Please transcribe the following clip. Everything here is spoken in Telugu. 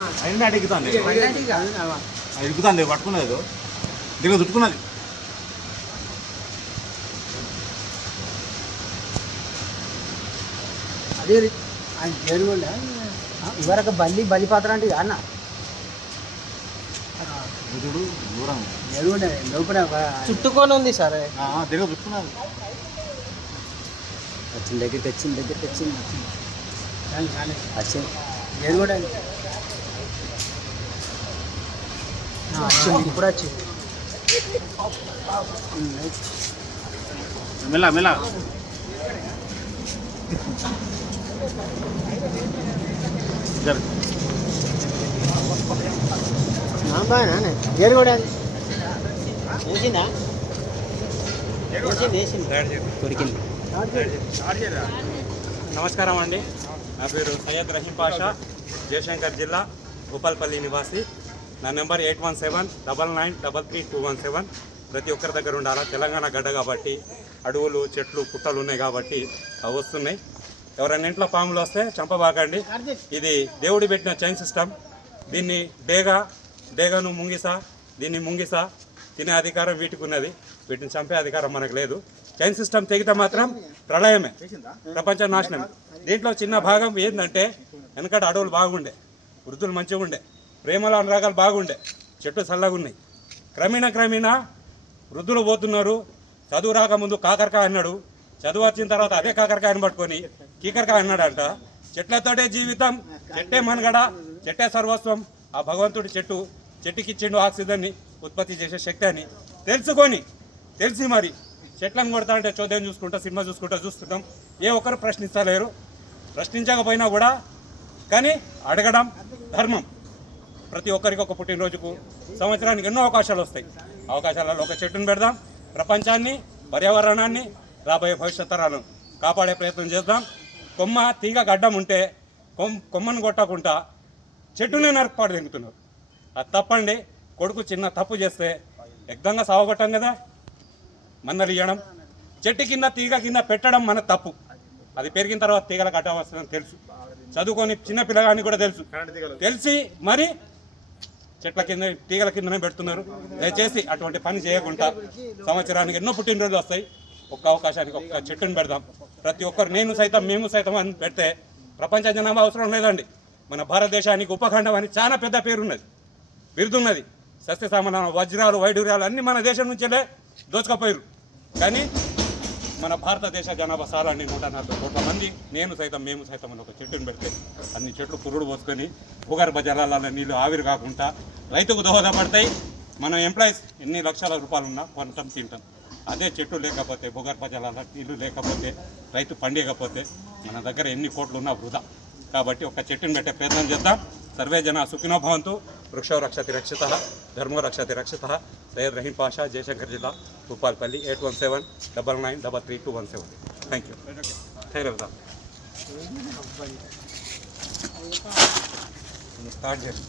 అయినా అడుగుతాను అడుగుతాను పట్టుకున్నది దీనిలో చుట్టుకున్నది అదే ఆయన జైలు ఇవరకు బలి పాత్ర అంటే అన్న దూరం లోపల చుట్టుకొని ఉంది సార్ దీనిలో చుట్టుకున్నది దగ్గరికి వచ్చింది జైలు కూడా వచ్చింది ఇప్పుడు వచ్చింది మెల్ల బాగానే జైలు కూడా వేసిందా దొరికింది. నమస్కారం అండి, నా పేరు సయ్యద్ రహీం పాషా, జయశంకర్ జిల్లా, భూపాల్పల్లి నివాసి. నా నెంబర్ 8179933217. ప్రతి ఒక్కరి దగ్గర ఉండాలా. తెలంగాణ గడ్డ కాబట్టి అడవులు చెట్లు పుట్టలు ఉన్నాయి కాబట్టి అవి వస్తున్నాయి. ఎవరైనా ఇంట్లో పాములు వస్తే చంపబాకండి. ఇది దేవుడి పెట్టిన చైన్ సిస్టమ్. దీన్ని డేగను ముంగిసా, దీన్ని ముంగిసా తినే అధికారం వీటికి ఉన్నది. వీటిని చంపే అధికారం మనకు లేదు. చైన్ సిస్టమ్ తెగితే మాత్రం ప్రళయమే, ప్రపంచ నాశనం. దీంట్లో చిన్న భాగం ఏంటంటే, వెనకట అడవులు బాగుండే, వృద్ధులు మంచిగా ఉండే, ప్రేమల అనురాగాలు బాగుండే, చెట్లు చల్లగా ఉన్నాయి. క్రమేణా వృద్ధులు పోతున్నారు. చదువు రాకముందు కాకరకాయ అన్నాడు, చదువు వచ్చిన తర్వాత అదే కాకరకాయని పట్టుకొని కీకరకాయ అన్నాడంట. చెట్లతోటే జీవితం, చెట్టే మనుగడ, చెట్టే సర్వస్వం. ఆ భగవంతుడి చెట్టుకిచ్చిండు ఆక్సిజన్ని ఉత్పత్తి చేసే శక్తి అని తెలిసి మరి చెట్లను కొడతా అంటే చోద్యం చూసుకుంటా, సినిమా చూస్తుంటాం. ఏ ఒక్కరు ప్రశ్నిస్తలేరు. ప్రశ్నించకపోయినా కూడా కానీ అడగడం ధర్మం. ప్రతి ఒక్కరికి ఒక పుట్టినరోజుకు సంవత్సరానికి ఎన్నో అవకాశాలు వస్తాయి. అవకాశాలలో ఒక చెట్టును పెడదాం. ప్రపంచాన్ని, పర్యావరణాన్ని, రాబోయే భవిష్యత్ తరాలను కాపాడే ప్రయత్నం చేద్దాం. కొమ్మ తీగ గడ్డం ఉంటే కొమ్మను కొట్టకుండా చెట్టునే నరకపాటు తెంగుతున్నారు. అది తప్పండి. కొడుకు చిన్న తప్పు చేస్తే ఎగ్దంగా సావగొట్టాం కదా, మందలు ఇవ్వడం, చెట్టు కింద తీగ కింద పెట్టడం మన తప్పు. అది పెరిగిన తర్వాత తీగల కట్ట వస్తుందని తెలుసు. చదువుకొని చిన్న పిల్లగాని కూడా తెలిసి మరి చెట్ల కింద తీగల కిందనే పెడుతున్నారు. దయచేసి అటువంటి పని చేయకుండా సంవత్సరానికి ఎన్నో పుట్టినరోజులు వస్తాయి. ఒక్క అవకాశానికి ఒక్క చెట్టును పెడదాం. ప్రతి ఒక్కరు మేము సైతం అని పెడితే ప్రపంచ జనాభా అవసరం లేదండి. మన భారతదేశానికి ఉపఖండం అని చాలా పెద్ద పేరున్నది, బిరుదున్నది. సస్యసామన వజ్రాలు వైడూర్యాలు అన్నీ మన దేశం నుంచేలే దోచుకపోయారు. కానీ మన భారతదేశ జనాభా సాలాన్ని 140 కోట్ల మంది మేము సైతం అని ఒక చెట్టును పెడితే అన్ని చెట్లు పురుడు పోసుకొని భూగర్భ జలాల నీళ్ళు ఆవిరి కాకుండా రైతుకు దోహదపడతాయి. మన ఎంప్లాయీస్ ఎన్ని లక్షల రూపాయలు ఉన్నా కొనటం తింటాం. అదే చెట్టు లేకపోతే, భూగర్భ జలాల నీళ్ళు లేకపోతే, రైతు పండియకపోతే మన దగ్గర ఎన్ని కోట్లు ఉన్నా వృధా. కాబట్టి ఒక చెట్టును పెట్టే ప్రయత్నం చేద్దాం. సర్వే జన సుఖినో భవంతు. వృక్షో రక్షతి రక్షితః, ధర్మో రక్షతి రక్షితః. సయ్యద్ రహీం పాషా, జయశంకర్ జిల్లా, భూపాల్పల్లి. 8179933217. Thank you. స్టార్ట్ చేయండి.